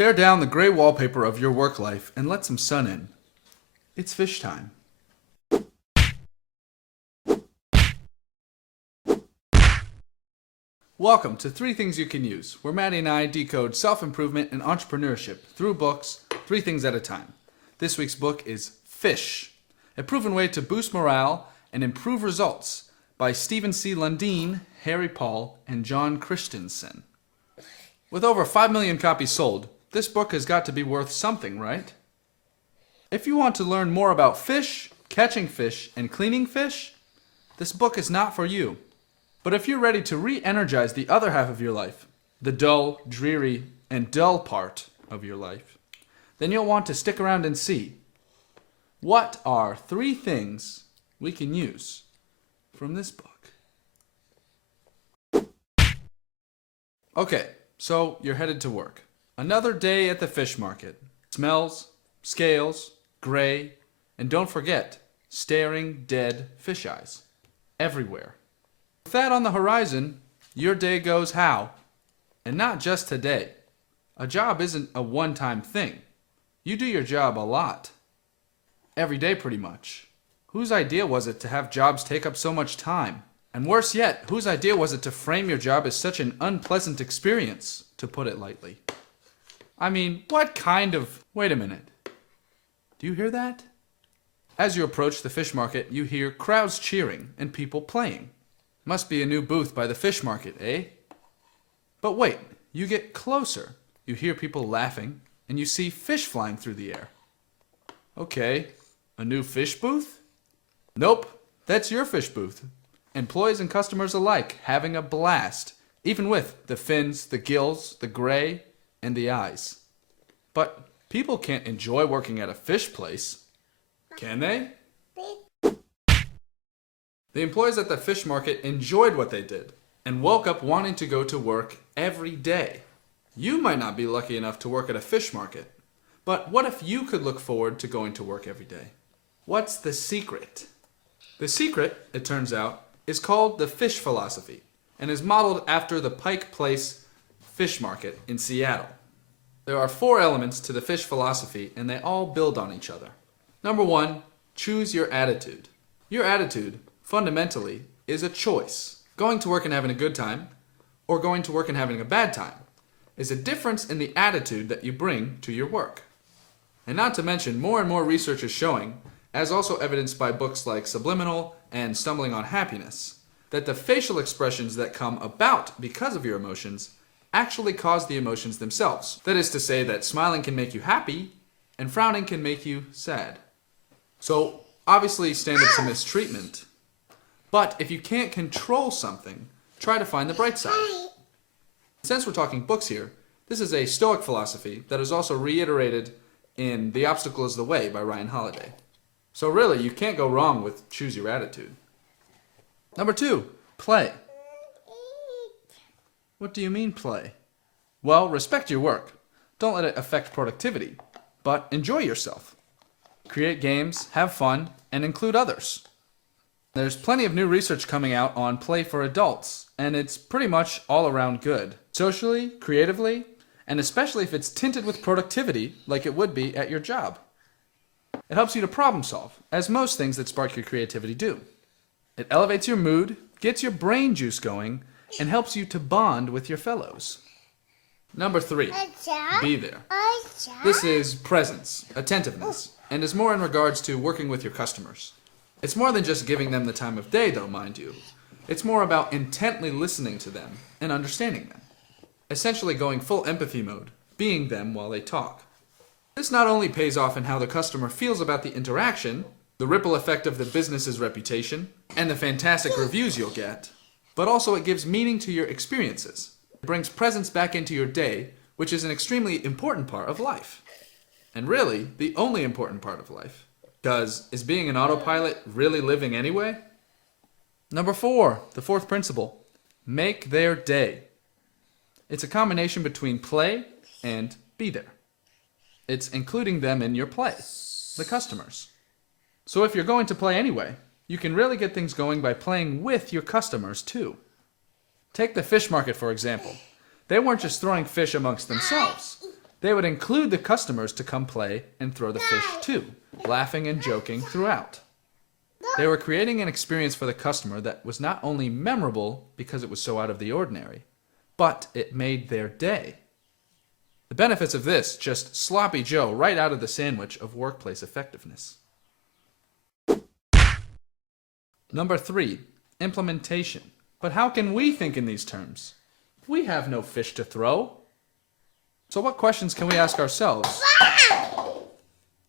Tear down the gray wallpaper of your work life and let some sun in. It's fish time. Welcome to 3 Things You Can Use, where Maddie and I decode self-improvement and entrepreneurship through books, 3 things at a time. This week's book is Fish, a proven way to boost morale and improve results, by Stephen C. Lundin, Harry Paul, and John Christensen. With over 5 million copies sold, this book has got to be worth something, right? If you want to learn more about fish, catching fish, and cleaning fish, this book is not for you. But if you're ready to re-energize the other half of your life, the dull, dreary, and dull part of your life, then you'll want to stick around and see what are 3 things we can use from this book. Okay, so you're headed to work. Another day at the fish market. Smells, scales, gray, and don't forget, staring dead fish eyes. Everywhere. With that on the horizon, your day goes how? And not just today. A job isn't a one-time thing. You do your job a lot. Every day pretty much. Whose idea was it to have jobs take up so much time? And worse yet, whose idea was it to frame your job as such an unpleasant experience, to put it lightly? I mean, what kind of... Wait a minute. Do you hear that? As you approach the fish market, you hear crowds cheering and people playing. Must be a new booth by the fish market, eh? But wait, you get closer. You hear people laughing, and you see fish flying through the air. Okay, a new fish booth? Nope, that's your fish booth. Employees and customers alike having a blast, even with the fins, the gills, the gray, and the eyes. But people can't enjoy working at a fish place, can they? The employees at the fish market enjoyed what they did and woke up wanting to go to work every day. You might not be lucky enough to work at a fish market, but what if you could look forward to going to work every day? What's the secret? The secret, it turns out, is called the fish philosophy and is modeled after the Pike Place Fish Market in Seattle. There are 4 elements to the fish philosophy and they all build on each other. Number 1, choose your attitude. Your attitude, fundamentally, is a choice. Going to work and having a good time, or going to work and having a bad time, is a difference in the attitude that you bring to your work. And not to mention, more and more research is showing, as also evidenced by books like Subliminal and Stumbling on Happiness, that the facial expressions that come about because of your emotions actually cause the emotions themselves. That is to say that smiling can make you happy, and frowning can make you sad. So, obviously stand up to mistreatment. But if you can't control something, try to find the bright side. Since we're talking books here, this is a Stoic philosophy that is also reiterated in The Obstacle is the Way by Ryan Holiday. So really, you can't go wrong with choose your attitude. Number 2, play. What do you mean play? Well, respect your work. Don't let it affect productivity, but enjoy yourself. Create games, have fun, and include others. There's plenty of new research coming out on play for adults, and it's pretty much all around good. Socially, creatively, and especially if it's tinted with productivity like it would be at your job. It helps you to problem solve, as most things that spark your creativity do. It elevates your mood, gets your brain juice going, and helps you to bond with your fellows. Number 3, be there. This is presence, attentiveness, and is more in regards to working with your customers. It's more than just giving them the time of day, though, mind you. It's more about intently listening to them and understanding them. Essentially going full empathy mode, being them while they talk. This not only pays off in how the customer feels about the interaction, the ripple effect of the business's reputation, and the fantastic reviews you'll get, but also it gives meaning to your experiences. It brings presence back into your day, which is an extremely important part of life. And really, the only important part of life. Because is being an autopilot really living anyway? Number 4, the 4th principle. Make their day. It's a combination between play and be there. It's including them in your play, the customers. So if you're going to play anyway, you can really get things going by playing with your customers too. Take the fish market for example. They weren't just throwing fish amongst themselves. They would include the customers to come play and throw the fish too, laughing and joking throughout. They were creating an experience for the customer that was not only memorable because it was so out of the ordinary, but it made their day. The benefits of this, just sloppy Joe right out of the sandwich of workplace effectiveness. Number 3, implementation. But how can we think in these terms? We have no fish to throw. So what questions can we ask ourselves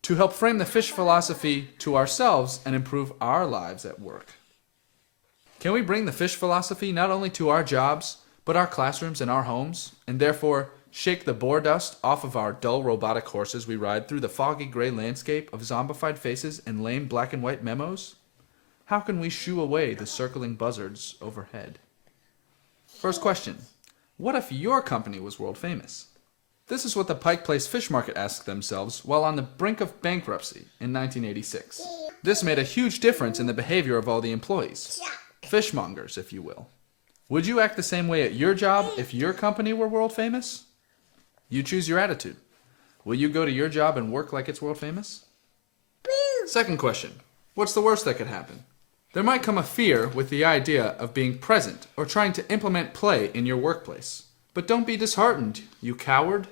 to help frame the fish philosophy to ourselves and improve our lives at work? Can we bring the fish philosophy not only to our jobs, but our classrooms and our homes, and therefore shake the boar dust off of our dull robotic horses we ride through the foggy gray landscape of zombified faces and lame black and white memos? How can we shoo away the circling buzzards overhead? First question, what if your company was world famous? This is what the Pike Place Fish Market asked themselves while on the brink of bankruptcy in 1986. This made a huge difference in the behavior of all the employees. Fishmongers, if you will. Would you act the same way at your job if your company were world famous? You choose your attitude. Will you go to your job and work like it's world famous? Second question, what's the worst that could happen? There might come a fear with the idea of being present or trying to implement play in your workplace. But don't be disheartened, you coward.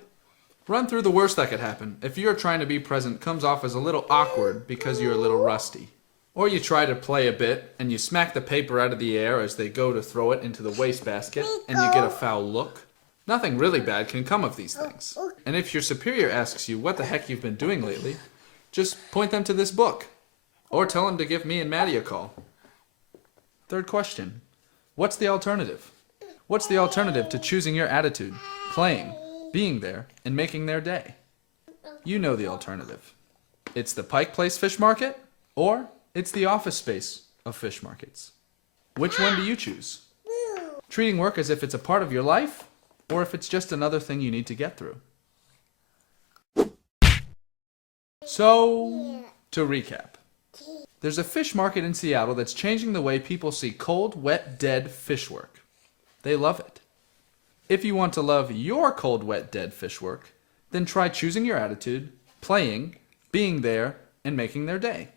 Run through the worst that could happen if you're trying to be present comes off as a little awkward because you're a little rusty. Or you try to play a bit and you smack the paper out of the air as they go to throw it into the wastebasket and you get a foul look. Nothing really bad can come of these things. And if your superior asks you what the heck you've been doing lately, just point them to this book. Or tell them to give me and Maddie a call. Third question, what's the alternative? What's the alternative to choosing your attitude, playing, being there, and making their day? You know the alternative. It's the Pike Place Fish Market, or it's the office space of fish markets. Which one do you choose? Treating work as if it's a part of your life, or if it's just another thing you need to get through? So, to recap. There's a fish market in Seattle that's changing the way people see cold, wet, dead fish work. They love it. If you want to love your cold, wet, dead fish work, then try choosing your attitude, playing, being there, and making their day.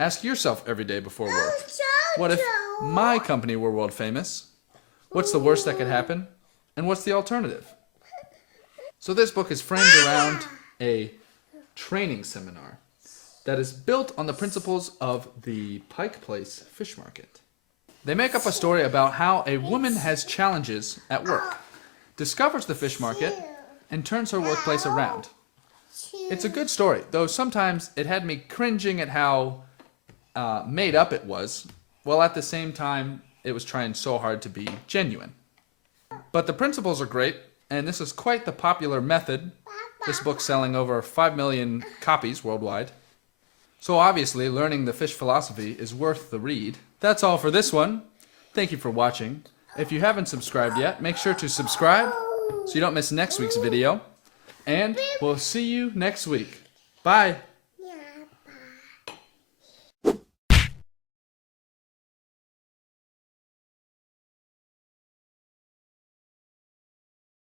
Ask yourself every day before work, what if my company were world famous? What's the worst that could happen? And what's the alternative? So this book is framed around a training seminar that is built on the principles of the Pike Place Fish Market. They make up a story about how a woman has challenges at work, discovers the fish market, and turns her workplace around. It's a good story, though sometimes it had me cringing at how made up it was, while at the same time it was trying so hard to be genuine. But the principles are great, and this is quite the popular method, this book selling over 5 million copies worldwide. So obviously, learning the fish philosophy is worth the read. That's all for this one. Thank you for watching. If you haven't subscribed yet, make sure to subscribe so you don't miss next week's video. And we'll see you next week. Bye.